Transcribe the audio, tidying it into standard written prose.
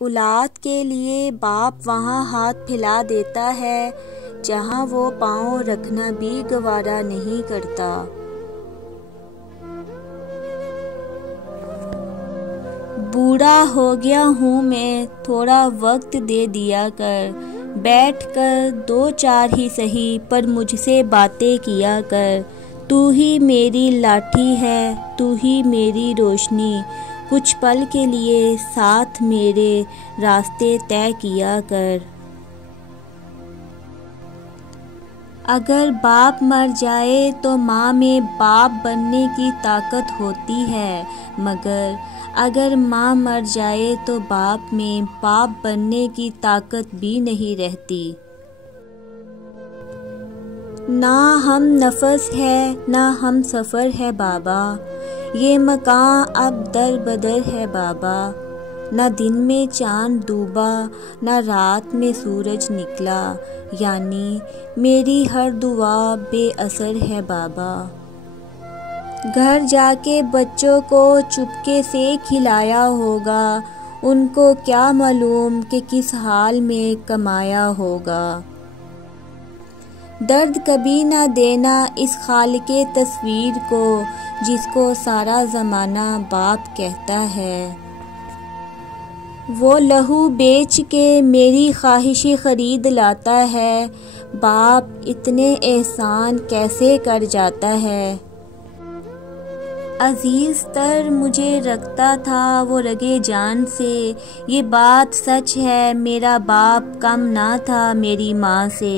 औलाद के लिए बाप वहाँ हाथ फैला देता है जहाँ वो पाँव रखना भी गवारा नहीं करता। बूढ़ा हो गया हूँ मैं, थोड़ा वक्त दे दिया कर, बैठ कर 2-4 ही सही पर मुझसे बातें किया कर। तू ही मेरी लाठी है, तू ही मेरी रोशनी, कुछ पल के लिए साथ मेरे रास्ते तय किया कर। अगर बाप मर जाए तो माँ में बाप बनने की ताकत होती है, मगर अगर माँ मर जाए तो बाप में बाप बनने की ताकत भी नहीं रहती। ना हम नफस है ना हम सफ़र है बाबा, ये मकान अब दर बदर है बाबा। ना दिन में चांद डूबा ना रात में सूरज निकला, यानी मेरी हर दुआ बेअसर है बाबा। घर जाके बच्चों को चुपके से खिलाया होगा, उनको क्या मालूम कि किस हाल में कमाया होगा। दर्द कभी ना देना इस खालिके तस्वीर को, जिसको सारा ज़माना बाप कहता है। वो लहू बेच के मेरी ख्वाहिशें ख़रीद लाता है, बाप इतने एहसान कैसे कर जाता है। अजीज़ तर मुझे रखता था वो रगे जान से, ये बात सच है मेरा बाप कम ना था मेरी माँ से।